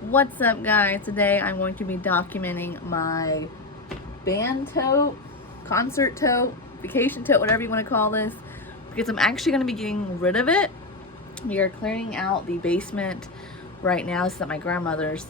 What's up, guys? Today I'm going to be documenting my band tote, concert tote, vacation tote, whatever you want to call this, because I'm actually going to be getting rid of it. We are clearing out the basement right now. It's at my grandmother's,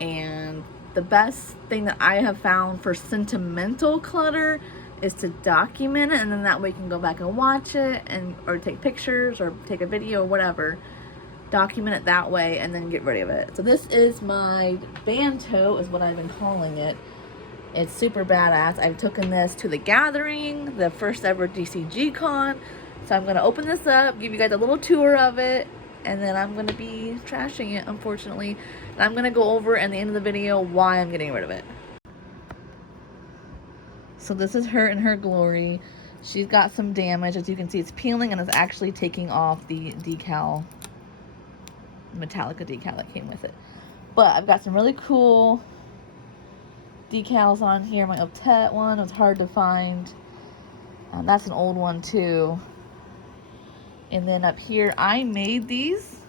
and the best thing that I have found for sentimental clutter is to document it, and then that way you can go back and watch it and or take pictures or take a video or whatever. Document it that way and then get rid of it. So this is my band tote, is what I've been calling it. It's super badass. I've taken this to the gathering, the first ever DCG con. So I'm gonna open this up, give you guys a little tour of it, and then I'm gonna be trashing it, unfortunately. And I'm gonna go over at the end of the video why I'm getting rid of it. So this is her in her glory. She's got some damage. As you can see, it's peeling and it's actually taking off the decal, Metallica decal that came with it. But I've got some really cool decals on here. My Octet one was hard to find. That's an old one too. And then up here, I made these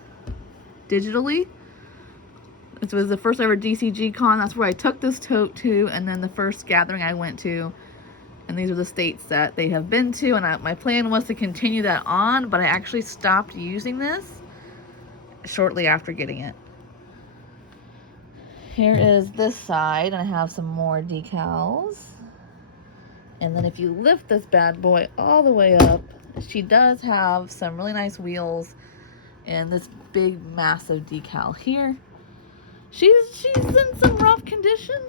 digitally. It was the first ever DCG con. That's where I took this tote to, and then the first gathering I went to. And these are the states that they have been to. And my plan was to continue that on, but I actually stopped using this shortly after getting it. Here is this side, and I have some more decals. And then if you lift this bad boy all the way up, she does have some really nice wheels and this big massive decal here. She's in some rough condition,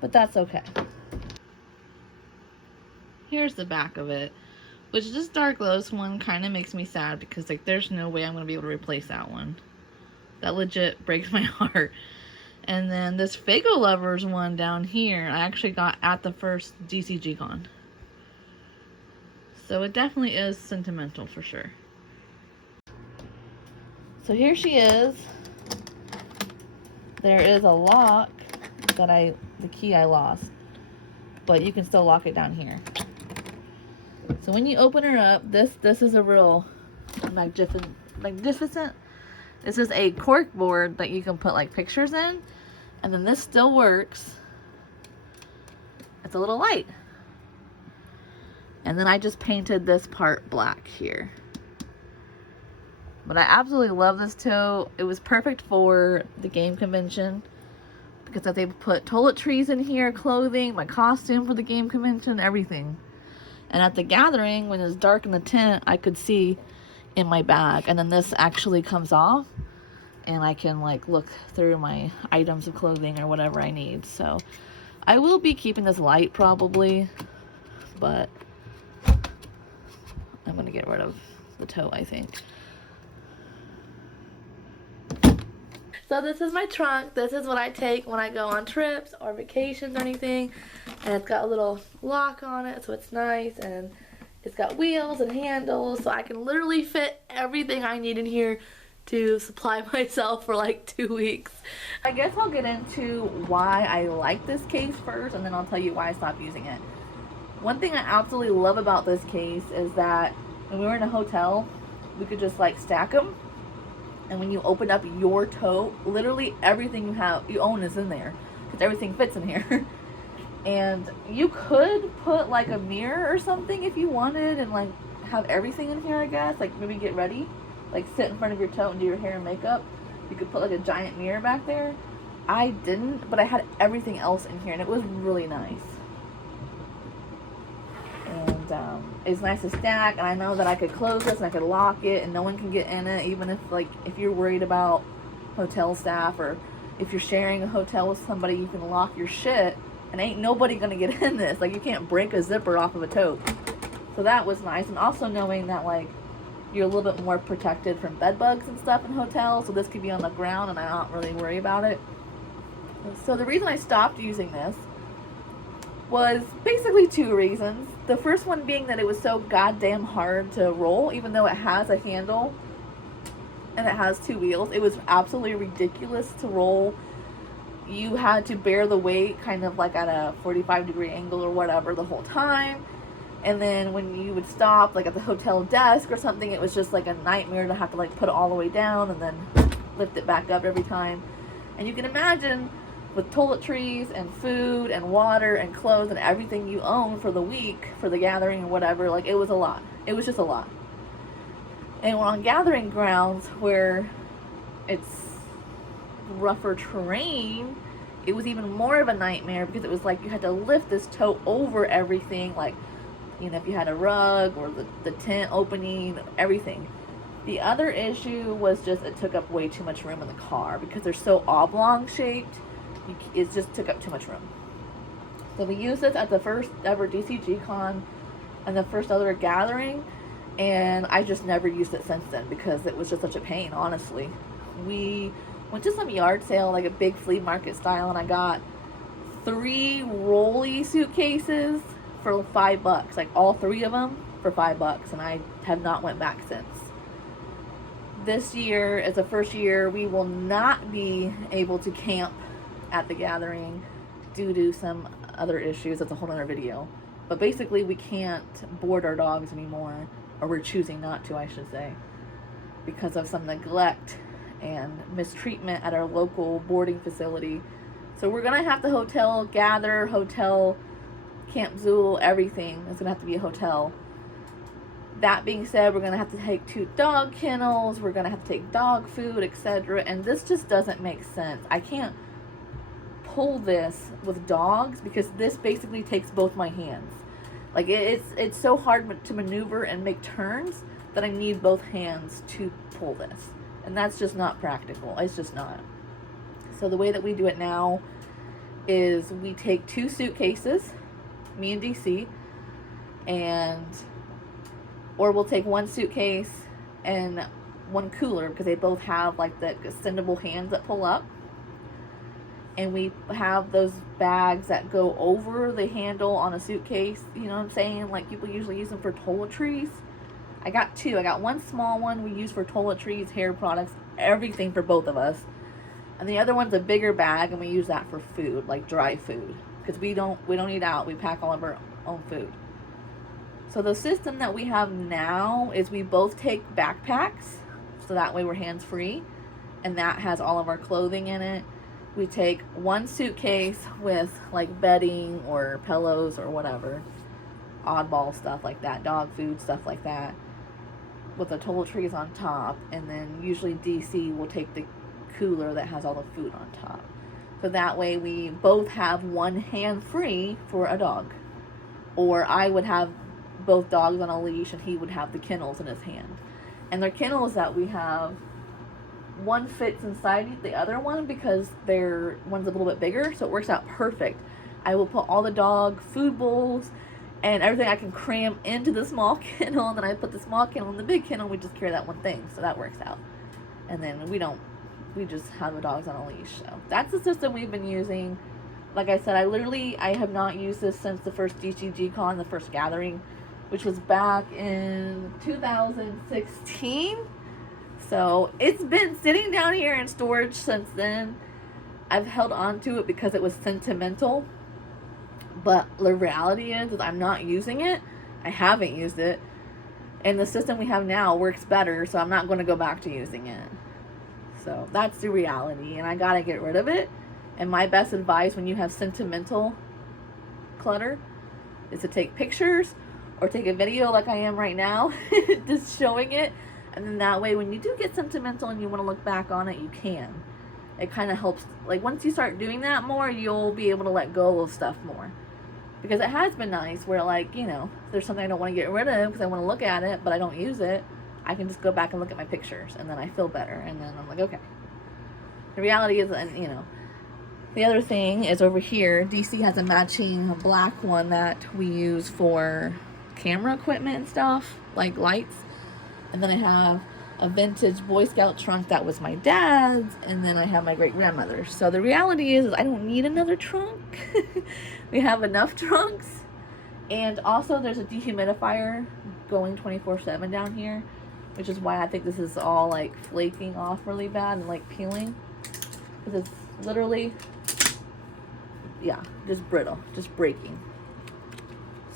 but that's okay. Here's the back of it, which this dark gloss one kind of makes me sad because like there's no way I'm going to be able to replace that one. That legit breaks my heart. And then this Faygo Lovers one down here, I actually got at the first DCG con. So it definitely is sentimental for sure. So here she is. There is a lock that the key I lost, but you can still lock it down here. So when you open her up, this is a real magnificent. This is a cork board that you can put like pictures in, and then this still works. It's a little light. And then I just painted this part black here. But I absolutely love this tote. It was perfect for the game convention because they put toiletries in here, clothing, my costume for the game convention, everything. And at the gathering, when it's dark in the tent, I could see in my bag. And then this actually comes off and I can like look through my items of clothing or whatever I need. So I will be keeping this light probably, but I'm gonna get rid of the tote, I think. So this is my trunk. This is what I take when I go on trips or vacations or anything. And it's got a little lock on it, so it's nice. And it's got wheels and handles, so I can literally fit everything I need in here to supply myself for like 2 weeks. I guess I'll get into why I like this case first, and then I'll tell you why I stopped using it. One thing I absolutely love about this case is that when we were in a hotel, we could just like stack them. And when you open up your tote, literally everything you own is in there, because everything fits in here. And you could put like a mirror or something if you wanted, and like have everything in here, I guess. Like maybe get ready, like sit in front of your tote and do your hair and makeup. You could put like a giant mirror back there. I didn't, but I had everything else in here, and it was really nice. And it's nice to stack, and I know that I could close this and I could lock it and no one can get in it, even if you're worried about hotel staff, or if you're sharing a hotel with somebody, you can lock your shit and ain't nobody gonna get in this. Like you can't break a zipper off of a tote. So that was nice. And also knowing that like you're a little bit more protected from bed bugs and stuff in hotels, so this could be on the ground and I don't really worry about it. So the reason I stopped using this was basically 2 reasons. The first one being that it was so goddamn hard to roll, even though it has a handle and it has 2 wheels. It was absolutely ridiculous to roll. You had to bear the weight kind of like at a 45-degree angle or whatever the whole time. And then when you would stop like at the hotel desk or something, it was just like a nightmare to have to like put it all the way down and then lift it back up every time. And you can imagine with toiletries and food and water and clothes and everything you own for the week, for the gathering or whatever, like it was a lot. It was just a lot. And we're on gathering grounds where it's rougher terrain, it was even more of a nightmare because it was like you had to lift this tote over everything, like, you know, if you had a rug or the tent opening, everything. The other issue was just it took up way too much room in the car because they're so oblong shaped. It just took up too much room. So we used this at the first ever DCG Con and the first other gathering, and I just never used it since then because it was just such a pain, honestly. We went to some yard sale, like a big flea market style, and I got 3 rolly suitcases for $5, like all 3 of them for $5, and I have not went back since. This year is the first year we will not be able to camp at the gathering due to some other issues. That's a whole other video. But basically we can't board our dogs anymore, or we're choosing not to, I should say, because of some neglect and mistreatment at our local boarding facility. So we're gonna have to hotel Camp Zool, everything. It's gonna have to be a hotel. That being said, we're gonna have to take 2 dog kennels, we're gonna have to take dog food, etc. And this just doesn't make sense. I can't pull this with dogs because this basically takes both my hands. Like it's so hard to maneuver and make turns that I need both hands to pull this. And that's just not practical. It's just not. So the way that we do it now is we take 2 suitcases, me and DC, or we'll take 1 suitcase and 1 cooler because they both have like the extendable hands that pull up. And we have those bags that go over the handle on a suitcase, you know what I'm saying? Like people usually use them for toiletries. I got 2. I got 1 small one we use for toiletries, hair products, everything for both of us. And the other one's a bigger bag, and we use that for food, like dry food, because we don't eat out. We pack all of our own food. So the system that we have now is we both take backpacks, so that way we're hands-free, and that has all of our clothing in it. We take 1 suitcase with like bedding or pillows or whatever, oddball stuff like that, dog food, stuff like that, with the toiletries on top, and then usually DC will take the cooler that has all the food on top. So that way we both have 1 hand free for a dog. Or I would have both dogs on a leash and he would have the kennels in his hand. And the kennels that we have, one fits inside the other one because one's a little bit bigger, so it works out perfect. I will put all the dog food bowls and everything I can cram into the small kennel, and then I put the small kennel in the big kennel. We just carry that one thing, so that works out. And then we just have the dogs on a leash. So that's the system we've been using. Like I said, I have not used this since the first DCG Con, the first gathering, which was back in 2016. So it's been sitting down here in storage since then. I've held on to it because it was sentimental. But the reality is I'm not using it. I haven't used it. And the system we have now works better, so I'm not going to go back to using it. So that's the reality, and I gotta get rid of it. And my best advice when you have sentimental clutter is to take pictures or take a video like I am right now, just showing it. And then that way when you do get sentimental and you want to look back on it, you can. It kind of helps. Like once you start doing that more, you'll be able to let go of stuff more. Because it has been nice where, like, you know, there's something I don't want to get rid of because I want to look at it, but I don't use it. I can just go back and look at my pictures, and then I feel better, and then I'm like, okay. The reality is, and you know, the other thing is over here, DC has a matching black one that we use for camera equipment and stuff, like lights. And then I have a vintage Boy Scout trunk that was my dad's, and then I have my great-grandmother's. So the reality is I don't need another trunk. We have enough trunks. And also there's a dehumidifier going 24/7 down here, which is why I think this is all like flaking off really bad and like peeling. Because it's literally, yeah, just brittle, just breaking.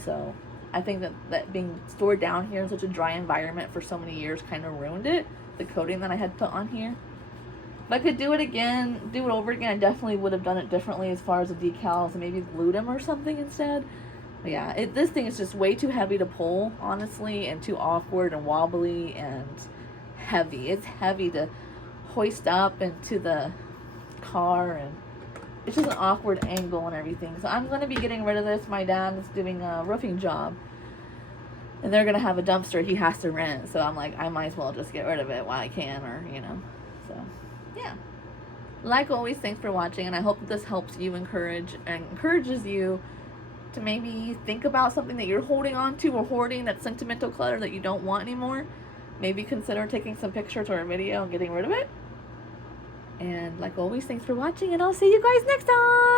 So I think that being stored down here in such a dry environment for so many years kind of ruined it. The coating that I had put on here. If I could do it again, do it over again, I definitely would have done it differently as far as the decals and maybe glued them or something instead. But yeah, this thing is just way too heavy to pull, honestly, and too awkward and wobbly and heavy. It's heavy to hoist up into the car, and it's just an awkward angle and everything. So I'm going to be getting rid of this. My dad is doing a roofing job, and they're going to have a dumpster he has to rent. So I'm like, I might as well just get rid of it while I can, or, you know. So, yeah. Like always, thanks for watching, and I hope that this helps you encourages you to maybe think about something that you're holding on to or hoarding, that sentimental clutter that you don't want anymore. Maybe consider taking some pictures or a video and getting rid of it. And like always, thanks for watching, and I'll see you guys next time.